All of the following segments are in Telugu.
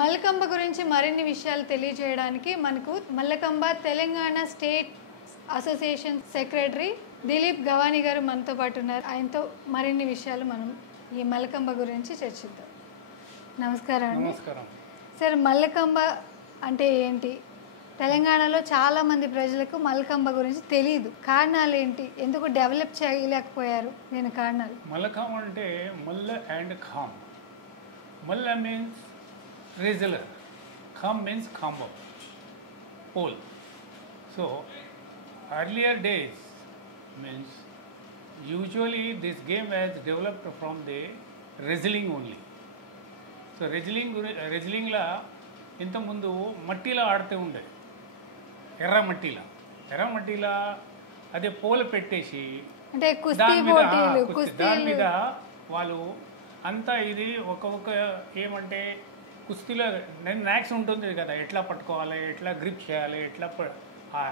మల్లకంబ గురించి మరిన్ని విషయాలు తెలియజేయడానికి మనకు Mallakhamb Telangana state association secretary Dilip Gavani గారు మనతో పాటు ఉన్నారు. ఆయనతో మరిన్ని విషయాలు మనం ఈ మల్లకంబ గురించి చర్చిద్దాం. నమస్కారం అండి. నమస్కారం సార్, మల్లకంబ అంటే ఏంటి? తెలంగాణలో చాలామంది ప్రజలకు మల్లకంబ గురించి తెలియదు. కారణాలు ఏంటి? ఎందుకు డెవలప్ చేయలేకపోయారు? దీని కారణాలు. మల్లకంబ అంటే మల్ల and khamb. Malla means wrestler, khamb means khamba, pole. So earlier days means usually this game has developed from the wrestling only. So wrestling లా ఇంతకుముందు మట్టిలో ఆడుతూ ఉండే, ఎర్ర మట్టిలా అదే పోలు పెట్టేసి అంటే దాని మీద వాళ్ళు అంతా ఇది ఒక్కొక్క ఏమంటే కుస్తీలో మ్యాక్స్ ఉంటుంది కదా, ఎట్లా పట్టుకోవాలి, ఎట్లా గ్రిప్ చేయాలి, ఎట్లా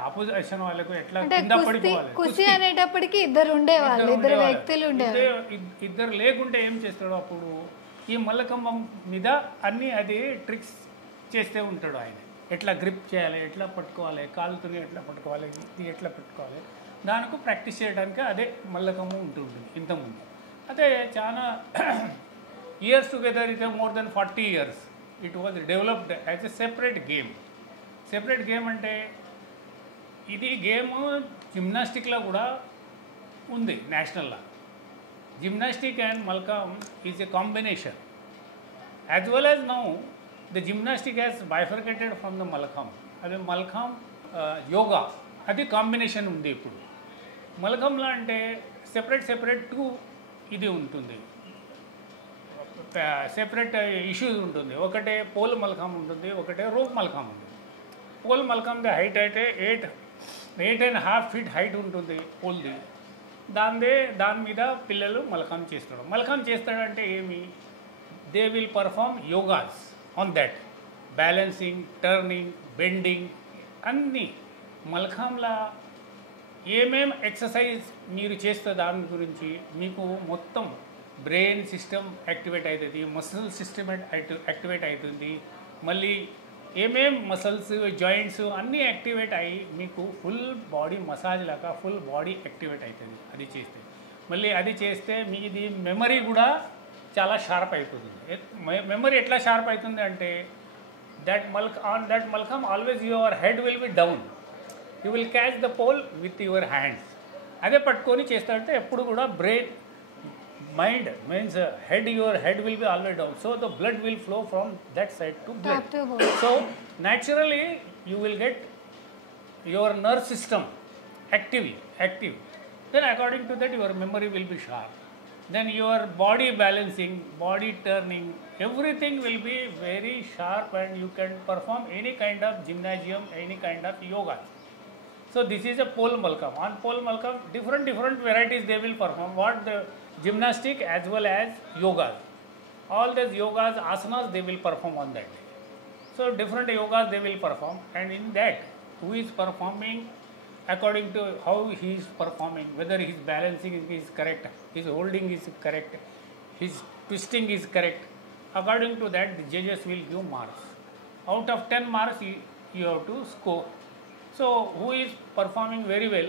అపోజిషన్ వాళ్ళకు ఎట్లా కింద పడిపోవాలి. కుస్తీ అనేటప్పటికి ఇద్దరు ఉండేవాళ్ళు, ఇద్దరు వ్యక్తులు ఉండేవాళ్ళు. ఇద్దరు లేకుంటే ఏం చేస్తాడు అప్పుడు ఈ మల్లకంబం మీద అన్ని అది ట్రిక్స్ చేస్తూ ఉంటాడు ఆయన. ఎట్లా గ్రిప్ చేయాలి, ఎట్లా పట్టుకోవాలి, కాలుతో ఎట్లా పట్టుకోవాలి, ఇది ఎట్లా పెట్టుకోవాలి, దానికి ప్రాక్టీస్ చేయడానికి అదే మల్లకంబం ఉంటుంది ఇంతకుముందు. అదే చాలా years together, it more than 40 years it was developed as a separate game. అంటే ఇది గేమ్ జిమ్నాస్టిక్లో కూడా ఉంది, నేషనల్లో. Gymnastic and mallakhamb is a combination. As well as now the gymnastic has bifurcated from the mallakhamb. అది మల్కమ్ యోగా, అది కాంబినేషన్ ఉంది ఇప్పుడు. మల్కంలో అంటే సెపరేట్ టూ ఇది ఉంటుంది, సెపరేట్ ఇష్యూస్ ఉంటుంది. ఒకటే పోల్ మల్కమ్ ఉంటుంది, ఒకటే రోప్ మల్కమ్ ఉంటుంది. పోల్ మల్కమ్ది హైట్ అయితే 8.5 feet హైట్ ఉంటుంది పోల్ది. దాని మీద పిల్లలు మల్కమ్ చేస్తాడు. మల్కమ్ చేస్తాడంటే ఏమి, they will perform yogas on that, balancing, turning, bending అన్నీ. మల్కంలా ఏమేం ఎక్సర్సైజ్ మీరు చేస్తే దాని గురించి మీకు మొత్తం బ్రెయిన్ సిస్టమ్ యాక్టివేట్ అవుతుంది, మసిల్ సిస్టమ్ యాక్టివేట్ అవుతుంది, మళ్ళీ ఏమేం మసిల్స్, జాయింట్స్ అన్నీ యాక్టివేట్ అయ్యి మీకు ఫుల్ బాడీ మసాజ్ లాగా ఫుల్ బాడీ యాక్టివేట్ అవుతుంది అది చేస్తే. మళ్ళీ అది చేస్తే మీది మెమరీ కూడా చాలా షార్ప్ అయిపోతుంది. మెమరీ ఎట్లా షార్ప్ అవుతుంది అంటే on that mallakhamb always your head will be down, you will catch the pole with your hands. అదే పట్టుకొని చేస్తారంటే ఎప్పుడు కూడా brain mind means your head will be always down, so the blood will flow from that side to blood. So naturally you will get your nerve system active. Then according to that your memory will be sharp, then your body balancing, body turning, everything will be very sharp, and you can perform any kind of gymnasium, any kind of yoga. So this is a pole malkam. On pole malkam different varieties they will perform, what the gymnastic as well as yogas. All these yogas, asanas they will perform on that day. So different yogas they will perform, and in that who is performing according to how he is performing, whether his balancing is correct, his holding is correct, his twisting is correct. According to that the judges will give marks. Out of 10 marks you have to score. So who is performing very well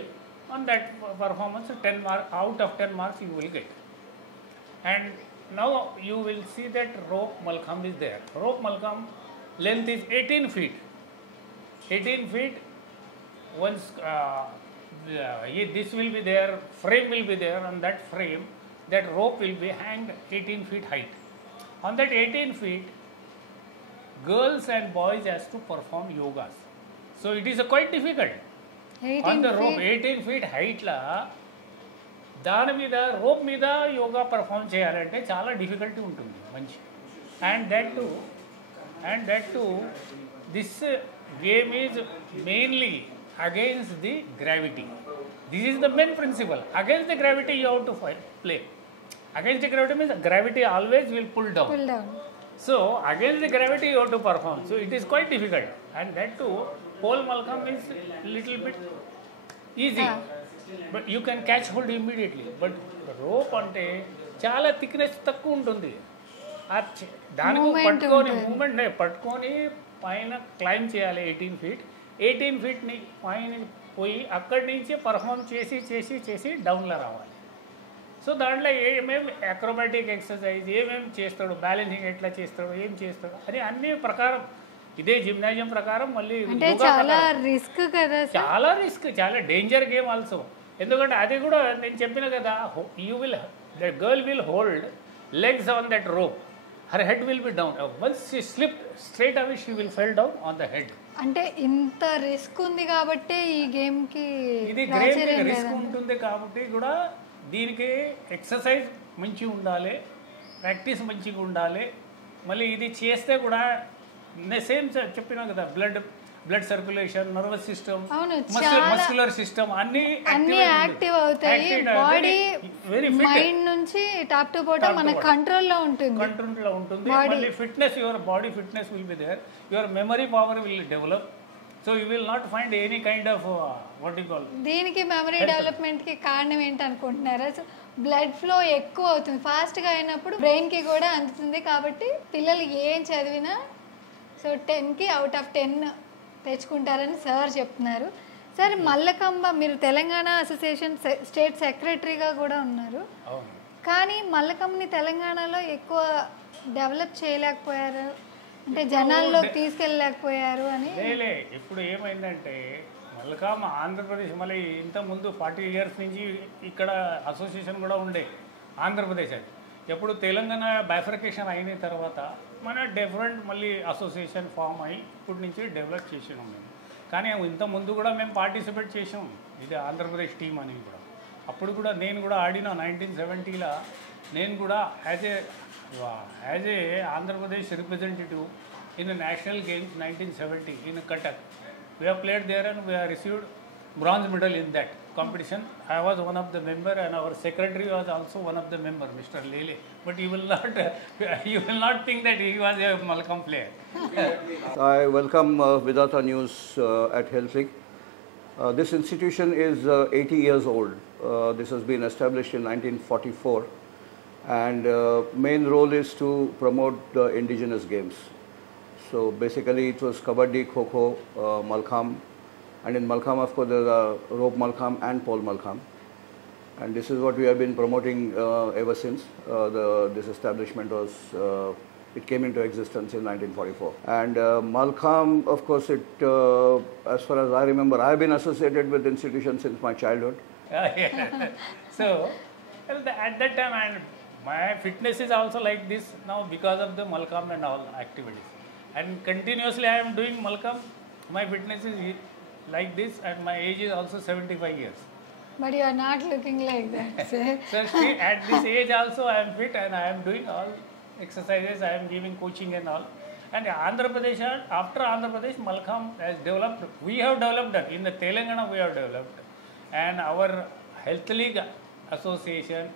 on that performance, 10 marks out of 10 marks you will get. And now you will see that rope malkam is there. Rope malkam length is 18 feet. 18 feet. Once this will be there, frame will be there. On that frame, that rope will be hanged 18 feet height. On that 18 feet, girls and boys has to perform yogas. So it is quite difficult. On the rope 18 feet height la దాని మీద రోప్ మీద యోగా పర్ఫామ్ చేయాలంటే చాలా డిఫికల్టీ ఉంటుంది మంచి. And that to this game is mainly against the gravity. This is the main principle. Against the gravity you have to play. Against the gravity means gravity always will pull down. So against the gravity you have to perform. So it is quite difficult. And that to pole mallakhamb is little bit easy, but you can catch hold immediately. But rope అంటే చాలా థిక్నెస్ తక్కువ ఉంటుంది. దానికి Movement పట్టుకొని ఉంటుంది. మూమెంట్ పట్టుకొని పైన క్లైమ్ చేయాలి 18 ఫీట్. 18 ఫీట్ని పైన పోయి అక్కడి నుంచి పర్ఫామ్ చేసి చేసి చేసి డౌన్లో రావాలి. సో దాంట్లో ఏమేమి అక్రోబాటిక్ ఎక్సర్సైజ్ ఏమేమి చేస్తాడు, బ్యాలెన్సింగ్ ఎట్లా చేస్తాడు, ఏం చేస్తాడు అని అన్ని ప్రకారం ఇదే జిమ్నాజియం ప్రకారం మళ్ళీ అంటే యోగా చాలా ప్రకారం. రిస్క్ కదా సార్. చాలా రిస్క్, చాలా డేంజర్ గేమ్ ఆల్సో. ఎందుకంటే అది కూడా నేను చెప్పిన కదా, you will the girl will hold legs on that rope, her head will be down. Once she slip straight away she will fell down on the head. అంటే ఇంత రిస్క్ ఉంది కాబట్టి ఈ గేమ్ కి ఇది గ్రేట్ రిస్క్ ఉంటుంది కాబట్టి కూడా దీనికి ఎక్సర్సైజ్ మంచిగా ఉండాలి, ప్రాక్టీస్ మంచిగా ఉండాలి. మళ్ళీ ఇది చేస్తే కూడా సేమ్ చెప్పినా కదా, బ్లడ్ సర్క్యులేషన్, నర్వస్ సిస్టమ్, అవును, మస్కులర్ సిస్టమ్ అన్ని యాక్టివ్ అవుతాయి. బాడీ మైండ్ నుంచి టాప్ టు బాటమ్ మన కంట్రోల్లో ఉంటుంది. కంట్రోల్లో ఉంటుంది. మళ్ళీ fitness, your body fitness will be there, your memory power will develop. So you will not find any kind of what you call. దీనికి మెమరీ డెవలప్మెంట్ కి కారణం ఏంటి అనుకుంటున్నారా? సో బ్లడ్ ఫ్లో ఎక్కువ అవుతుంది, ఫాస్ట్ గా అయినప్పుడు బ్రెయిన్ కి కూడా అందుతుంది. కాబట్టి పిల్లలు ఏం చదివినా సో 10కి అవుట్ ఆఫ్ 10 తెచ్చుకుంటారని సార్ చెప్తున్నారు. సార్ మల్లకంబ, మీరు తెలంగాణ అసోసియేషన్ స్టేట్ సెక్రటరీగా కూడా ఉన్నారు. కానీ మల్లకంబని తెలంగాణలో ఎక్కువ డెవలప్ చేయలేకపోయారు, అంటే జనాల్లోకి తీసుకెళ్ళలేకపోయారు అని. లేలే, ఇప్పుడు ఏమైందంటే మల్కామ్ ఆంధ్రప్రదేశ్ మళ్ళీ ఇంతకుముందు 40 ఇయర్స్ నుంచి ఇక్కడ అసోసియేషన్ కూడా ఉండే ఆంధ్రప్రదేశ్. అది ఎప్పుడు తెలంగాణ బైఫర్కేషన్ అయిన తర్వాత మన డిఫరెంట్ మళ్ళీ అసోసియేషన్ ఫామ్ అయ్యి ఇప్పటి నుంచి డెవలప్ చేసినాం మేము. కానీ ఇంతకుముందు కూడా మేము పార్టిసిపేట్ చేసాం, ఇది ఆంధ్రప్రదేశ్ టీం అని కూడా. అప్పుడు కూడా నేను కూడా ఆడిన 1970లో. నేను కూడా as a Andhra Pradesh representative in national games 1970 in Cuttack. We have played there and we have received bronze medal in that competition. I was one of the member and our secretary was also one of the member, Mr. Lele. But you will not think that he was a Malcolm player. I welcome Vidata News at Helsinki. This institution is 80 years old. This has been established in 1944 and main role is to promote the indigenous games. So basically it was Kabaddi, Kho-Kho, Malkham, and in Malkham of course there are rope Malkham and pole Malkham, and this is what we have been promoting ever since this establishment was it came into existence in 1944. And Malkham, of course, it as far as I remember, I have been associated with the institution since my childhood. So at that time my fitness is also like this now because of the Malkham and all activities. And continuously I am doing Malkham. My fitness is like this and my age is also 75 years. But you are not looking like that, sir. So see, at this age also I am fit and I am doing all exercises, I am giving coaching and all. And Andhra Pradesh, after Andhra Pradesh, Malkham has developed. We have developed that. In the Telangana we have developed. And our Health League Association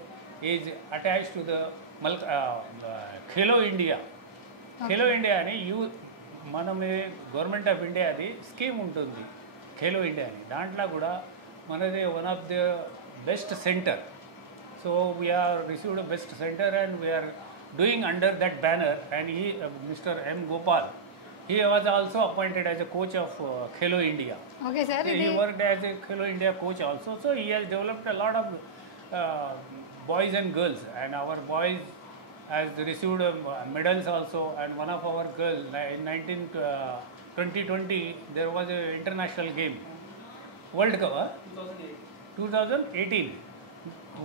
is attached to the Khelo India. Khelo India అని మనం గవర్నమెంట్ ఆఫ్ ఇండియా అది స్కీమ్ ఉంటుంది ఖేలో ఇండియా అని. దాంట్లో కూడా మనది one of the best centre. So we are received best centre and we are doing under that banner. And mister M. Gopal, he was also appointed as a coach of Khelo India. Okay, sir. He worked as a Khelo India coach also. So he has developed a lot of boys and girls, and our boys has received medals also. And one of our girls in 2020 there was an international game, World Cup, 2018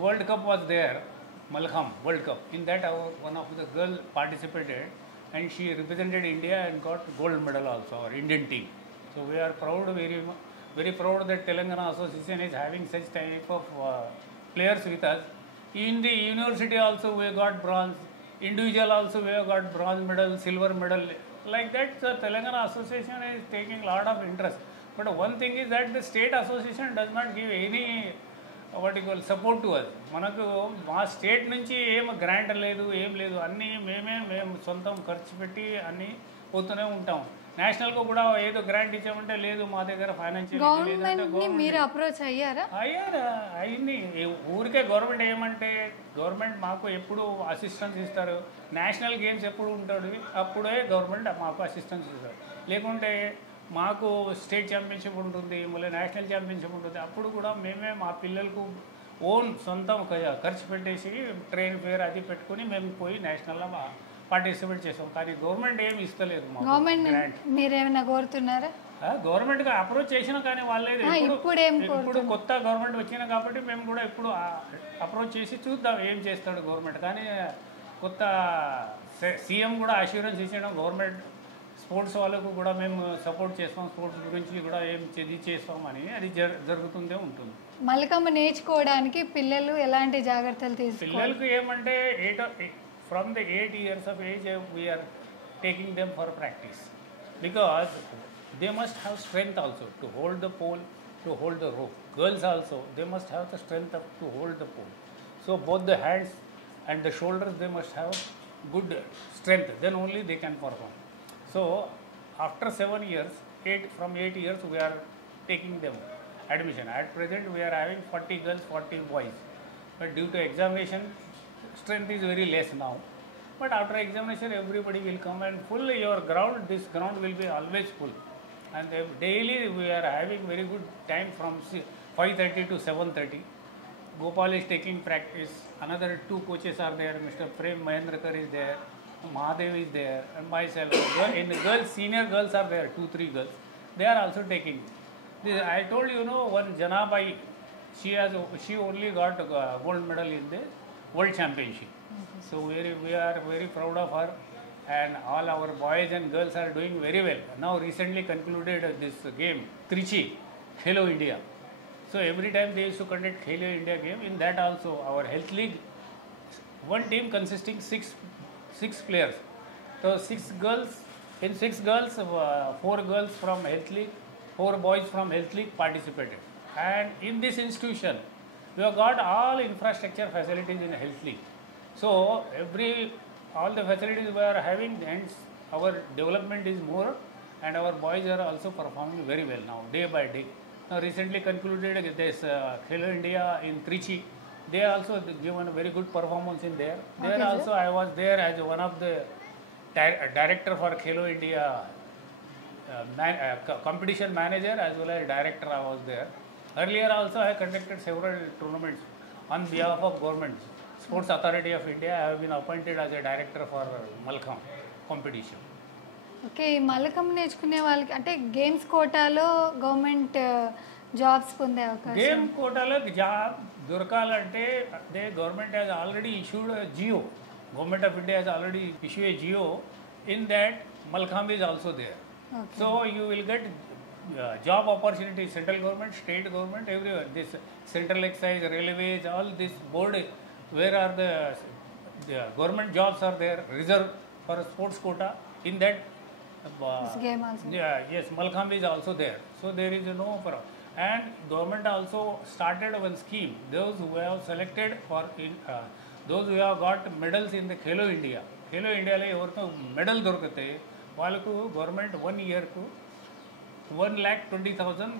World Cup was there, Malkham World Cup. In that one of the girl participated and she represented India and got gold medal also, our Indian team. So we are proud, very proud that Telangana Association is having such type of players with us. In the university also we got bronze, individual also we have got bronze medal, silver medal, like that. So Telangana Association is taking a lot of interest. But one thing is that the state association does not give any వాటి సపోర్ట్ టు అది. మనకు మా స్టేట్ నుంచి ఏం గ్రాంట్ లేదు, ఏం లేదు, అన్నీ మేము సొంతం ఖర్చు పెట్టి అన్నీ పోతూనే ఉంటాం. నేషనల్గా కూడా ఏదో గ్రాంట్ ఇచ్చామంటే లేదు మా దగ్గర ఫైనాన్షియల్ మీరు అప్రోచ్ అయ్యారా? అయింది. ఊరికే గవర్నమెంట్ ఏమంటే గవర్నమెంట్ మాకు ఎప్పుడు అసిస్టెన్స్ ఇస్తారు, నేషనల్ గేమ్స్ ఎప్పుడు ఉంటాడు అప్పుడే గవర్నమెంట్ మాకు అసిస్టెన్స్ ఇస్తారు. లేకుంటే మాకు స్టేట్ ఛాంపియన్షిప్ ఉంటుంది, మళ్ళీ నేషనల్ ఛాంపియన్షిప్ ఉంటుంది, అప్పుడు కూడా మేమే మా పిల్లలకు ఓన్ సొంతం ఖర్చు పెట్టేసి ట్రైన్ ఫేర్ అది పెట్టుకుని మేము పోయి నేషనల్లో పార్టిసిపేట్ చేసాం. కానీ గవర్నమెంట్ ఏమి ఇస్తలేదు. గవర్నమెంట్ మీరేమైనా కోరుతున్నారా? గవర్నమెంట్గా అప్రోచ్ చేసినా కానీ వాళ్ళేది. ఇప్పుడు కొత్త గవర్నమెంట్ వచ్చినా కాబట్టి మేము కూడా ఇప్పుడు అప్రోచ్ చేసి చూద్దాం ఏం చేస్తాడు గవర్నమెంట్. కానీ కొత్త సీఎం కూడా అష్యూరెన్స్ ఇచ్చాడు గవర్నమెంట్ స్పోర్ట్స్ వాళ్ళకు కూడా మేము సపోర్ట్ చేస్తాం, స్పోర్ట్స్ గురించి కూడా ఏం చేస్తామని అది జరుగుతుందే ఉంటుంది. మల్కమ్మ నేర్చుకోవడానికి పిల్లలు ఎలాంటి జాగ్రత్తలు తీసుకోవాలి? పిల్లలకు ఏమంటే from the 8 years of age we are taking them for practice, because they must have strength also to hold the pole, to hold the rope. Girls also, they must have the strength to hold the pole. So both the hands and the shoulders, they must have good strength, then only they can perform. So after 7 years, from 8 years we are taking them admission. At present we are having 40 girls, 40 boys, but due to examination strength is very less now, but after examination everybody will come and full your ground, this ground will be always full, and daily we are having very good time from 5:30 to 7:30. Gopal is taking practice, another 2 coaches are there, Mr. Prem Mahendrakar is there, Mahadev is there, and myself. In the girls, senior girls are there, 2-3 girls, they are also taking this. I told you know, one Janabai, she only got gold medal in the World Championship. So we are very proud of her, and all our boys and girls are doing very well. Now recently concluded this game, Trichy, Khelo India. So every time they used to conduct Khelo India game, in that also our health league, one team consisting 6 players. So 6 girls, in 6 girls, 4 girls from health league, 4 boys from health league participated. And in this institution, we have got all infrastructure facilities in health league. So all the facilities we are having, and our development is more, and our boys are also performing very well now, day by day. Now recently concluded this Khelo India in Trichy. They also given a very good performance in there. There also I was there as one of the director for Khelo India, competition manager as well as director I was there. Earlier also I conducted several tournaments on behalf of government. Sports Authority of India, I have been appointed as a director for Malkham competition. Okay, ఈ మల్కమ్ నేర్చుకునే వాళ్ళకి అంటే గేమ్స్ కోటాలో గవర్నమెంట్ జాబ్స్ పొందే అవకాశం? గేమ్ కోటాలో జాబ్ దొరకాలంటే అదే government has already issued GO. Government of India has already issue a GO. In that Malkham is also there. So you will get job opportunities, central government, state government, everywhere. This central excise, railways, all this board, where are the government jobs are there, reserved for sports quota. In that this game also. Yes, Malkham is also there. So there is no problem. And government also started one scheme. Those who have selected for those who have got medals in the Khelo India. Khelo India లో ఎవరితో మెడల్ దొరికితే వాళ్ళకు గవర్నమెంట్ 1 ఇయర్కు 1,20,000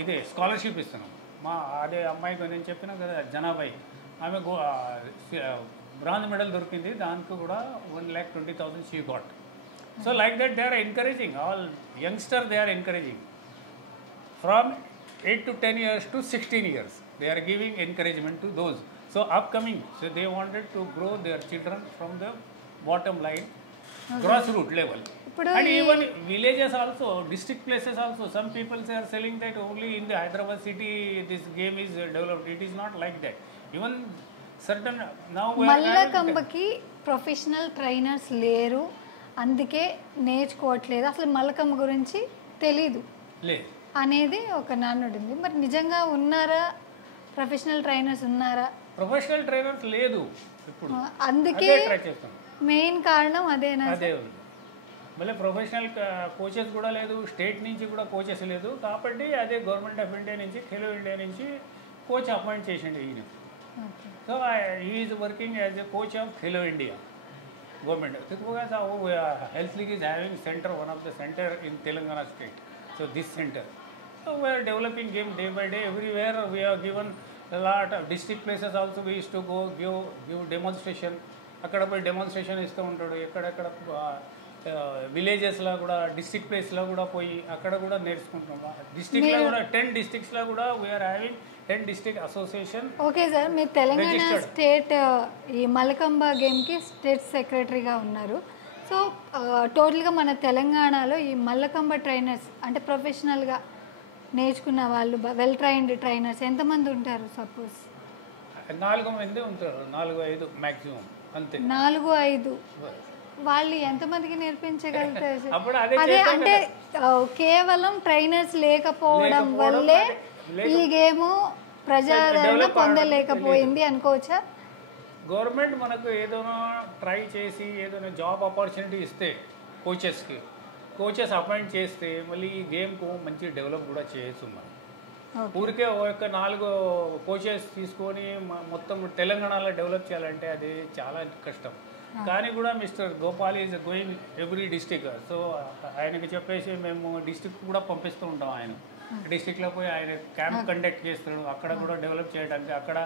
ఇదే స్కాలర్షిప్ ఇస్తున్నాం. మా అదే అమ్మాయికి నేను చెప్పినా కదా జనాబాయి, ఆమె బ్రాంజ్ మెడల్ దొరికింది, దానికి కూడా 1,20,000 she got. So like that they are encouraging all youngster, they are encouraging from 8 to 10 years to 16 years. They are giving encouragement to those. So upcoming, so they wanted to grow their children from the bottom line, grassroots level. And even villages also, district places also, some people are selling that only in the Hyderabad city this game is developed. It is not like that. Even certain now మల్లకంబకి ప్రొఫెషనల్ ట్రైనర్స్ లేరు, అందుకే నేర్చుకోవట్లేదు, అసలు మల్లకంబ గురించి తెలీదు లేదు అనేది ఒక నానుడి ఉంది. మరి నిజంగా ఉన్నారా ప్రొఫెషనల్ ట్రైనర్స్ ఉన్నారా? ప్రొఫెషనల్ ట్రైనర్స్ లేదు ఇప్పుడు, అందుకే మెయిన్ కారణం అదేనా? అదే ఉంది. మళ్ళీ ప్రొఫెషనల్ కోచెస్ కూడా లేదు, స్టేట్ నుంచి కూడా కోచెస్ లేదు. కాబట్టి అదే గవర్నమెంట్ ఆఫ్ ఇండియా నుంచి, ఖేలో ఇండియా నుంచి కోచ్ అపాయింట్ చేసిండు ఈయన. So he is working as a coach of Khelo India government. Because Health League is having center, one of the center in Telangana state. So this center. So we are developing game day by day. Everywhere we have given a lot of district places also we used to go give demonstration. అక్కడ పోయి డెమాన్స్ట్రేషన్ ఇస్తూ ఉంటాడు. ఎక్కడెక్కడ విలేజెస్లో కూడా డిస్ట్రిక్ట్ ప్లేస్లో కూడా పోయి అక్కడ కూడా నేర్చుకుంటున్నాం. డిస్ట్రిక్ట్లో కూడా 10 డిస్ట్రిక్ట్స్లో కూడా we are having 10 district association. Okay sir, మీరు తెలంగాణ స్టేట్ ఈ మల్లకంబ గేమ్కి స్టేట్ సెక్రటరీగా ఉన్నారు. సో టోటల్గా మన తెలంగాణలో ఈ మల్లకంబ ట్రైనర్స్ అంటే ప్రొఫెషనల్గా నేర్చుకున్న వాళ్ళు వెల్ ట్రైన్డ్ ట్రైనర్స్ ఎంతమంది ఉంటారు? సపోజ్ 4 మంది ఉంటారు, 4-5 మ్యాక్సిమం, అంతే. 4-5 వాళ్ళు ఎంతమందికి నేర్పించగలుగుతారు? అదే అంటే కేవలం ట్రైనర్స్ లేకపోవడం వల్లే ఈ గేమ్ ప్రజాదరణ పొందలేకపోయింది అనుకోవచ్చా? గవర్నమెంట్ మనకు ఏదైనా ట్రై చేసి ఏదైనా జాబ్ ఆపర్చునిటీ ఇస్తే కోచెస్ అపాయింట్ చేస్తే మళ్ళీ ఈ గేమ్కు మంచి డెవలప్ కూడా చేయొచ్చు. మనం ఊరికే ఒక 4 కోచెస్ తీసుకొని మొత్తం తెలంగాణలో డెవలప్ చేయాలంటే అది చాలా కష్టం. కానీ కూడా mister Gopal is going every district. So ఆయనకి చెప్పేసి మేము డిస్టిక్ కూడా పంపిస్తూ ఉంటాం. ఆయన డిస్టిక్లో పోయి ఆయన క్యాంప్ కండక్ట్ చేస్తాడు. అక్కడ కూడా డెవలప్ చేయడానికి అక్కడ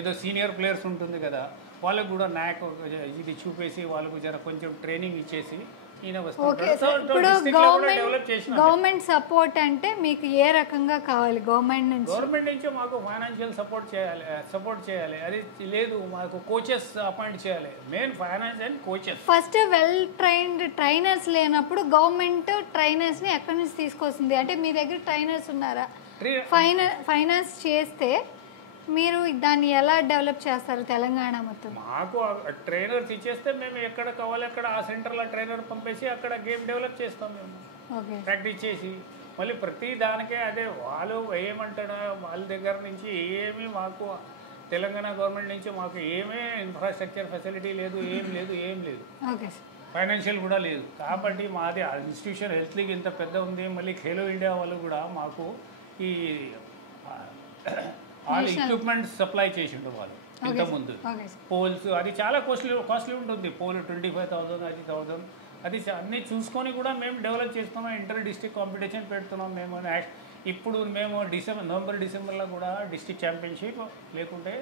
ఏదో సీనియర్ ప్లేయర్స్ ఉంటుంది కదా, వాళ్ళకు కూడా నాక్ ఇది చూపేసి వాళ్ళకు జర కొంచెం ట్రైనింగ్ ఇచ్చేసి ఈయన వస్తాడు. గవర్నమెంట్ సపోర్ట్ అంటే మీకు ఏ రకంగా కావాలి? గవర్నమెంట్ నుంచి మాకు ఫైనాన్షియల్ సపోర్ట్ చేయాలి. అది లేదు, మాకు కోచెస్ అపాయింట్ చేయాలి. Main finance and coaches. First well trained trainers లేనప్పుడు గవర్నమెంట్ ట్రైనర్స్ ని ఎక్కడి నుంచి తీసుకొస్తుంది? అంటే మీ దగ్గర ట్రైనర్స్ ఉన్నారా? ఫైనాన్స్ చేస్తే మీరు దాన్ని ఎలా డెవలప్ చేస్తారు తెలంగాణ మొత్తం? మాకు ట్రైనర్స్ ఇచ్చేస్తే మేము ఎక్కడ కావాలి అక్కడ ఆ సెంటర్లో ట్రైనర్ పంపేసి అక్కడ గేమ్ డెవలప్ చేస్తాం. మేము ప్రాక్టీస్ చేసి మళ్ళీ ప్రతి దానికే అదే వాళ్ళు ఏమంటారా వాళ్ళ దగ్గర నుంచి ఏమీ మాకు తెలంగాణ గవర్నమెంట్ నుంచి మాకు ఏమీ ఇన్ఫ్రాస్ట్రక్చర్ ఫెసిలిటీ లేదు, ఏం లేదు, ఫైనాన్షియల్ కూడా లేదు. కాబట్టి మాది ఇన్స్టిట్యూషన్ హెల్త్ లీగ్ ఇంత పెద్ద ఉంది. మళ్ళీ ఖేలో ఇండియా వాళ్ళు కూడా మాకు ఈ ఆల్ ఎక్విప్మెంట్స్ సప్లై చేసిండ్రు వాళ్ళు ఇంతకుముందు. పోల్స్ అది చాలా కాస్ట్లీ ఉంటుంది. పోల్ 25,000, అది 1,000, అది అన్నీ చూసుకొని కూడా మేము డెవలప్ చేస్తున్నాం. ఇంటర్ డిస్ట్రిక్ట్ కాంపిటీషన్ పెడుతున్నాం. మేము ఇప్పుడు మేము నవంబర్ డిసెంబర్లో కూడా డిస్ట్రిక్ట్ ఛాంపియన్షిప్ లేకుంటే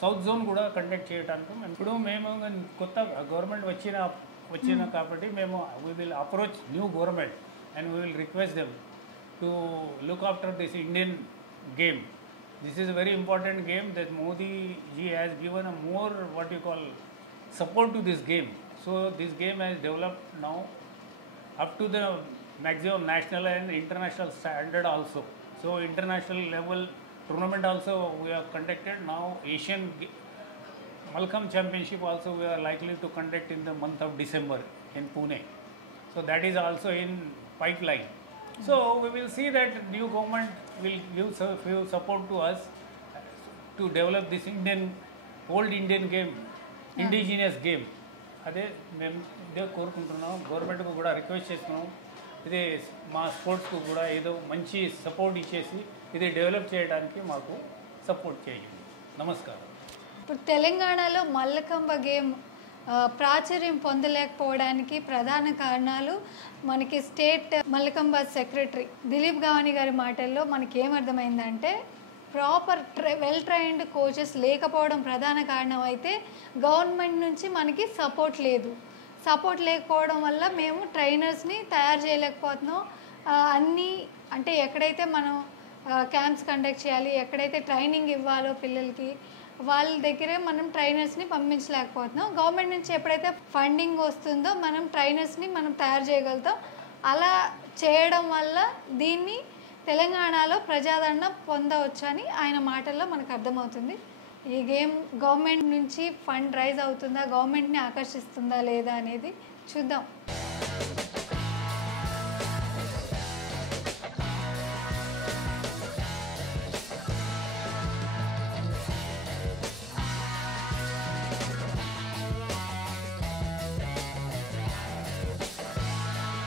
సౌత్ జోన్ కూడా కండక్ట్ చేయడానికి ఇప్పుడు మేము కొత్త గవర్నమెంట్ వచ్చిన కాబట్టి మేము we will approach new government and we will request them to look after this Indian game. This is a very important game that Modi ji has given a more what you call support to this game. So this game has developed now up to the maximum national and international standard also. So international level tournament also we have conducted. Now Asian Malkham Championship also we are likely to conduct in the month of December in Pune. So that is also in pipeline. So we will see that new government will give support to us to develop this old Indian game, indigenous game. అదే మేము ఇదే కోరుకుంటున్నాం. గవర్నమెంట్కు కూడా రిక్వెస్ట్ చేస్తున్నాం. ఇదే మా స్పోర్ట్స్కు కూడా ఏదో మంచి సపోర్ట్ ఇచ్చేసి ఇది డెవలప్ చేయడానికి మాకు సపోర్ట్ చేయండి. నమస్కారం. ఇప్పుడు తెలంగాణలో మల్లకంబ గేమ్ ప్రాచుర్యం పొందలేకపోవడానికి ప్రధాన కారణాలు మనకి స్టేట్ మల్లకంబ సెక్రటరీ దిలీప్ గవాని గారి మాటల్లో మనకి ఏమర్థమైందంటే ప్రాపర్ వెల్ ట్రైన్డ్ కోచెస్ లేకపోవడం ప్రధాన కారణం అయితే గవర్నమెంట్ నుంచి మనకి సపోర్ట్ లేకపోవడం వల్ల మేము ట్రైనర్స్ని తయారు చేయలేకపోతున్నాం. అన్నీ అంటే ఎక్కడైతే మనం క్యాంప్స్ కండక్ట్ చేయాలి, ఎక్కడైతే ట్రైనింగ్ ఇవ్వాలో పిల్లలకి వాళ్ళ దగ్గరే మనం ట్రైనర్స్ని పంపించలేకపోతున్నాం. గవర్నమెంట్ నుంచి ఎప్పుడైతే ఫండింగ్ వస్తుందో మనం ట్రైనర్స్ని మనం తయారు చేయగలుగుతాం. అలా చేయడం వల్ల దీన్ని తెలంగాణలో ప్రజాదరణ పొందవచ్చని ఆయన మాటల్లో మనకు అర్థమవుతుంది. ఈ గేమ్ గవర్నమెంట్ నుంచి ఫండ్ రైజ్ అవుతుందా, గవర్నమెంట్ని ఆకర్షిస్తుందా లేదా అనేది చూద్దాం.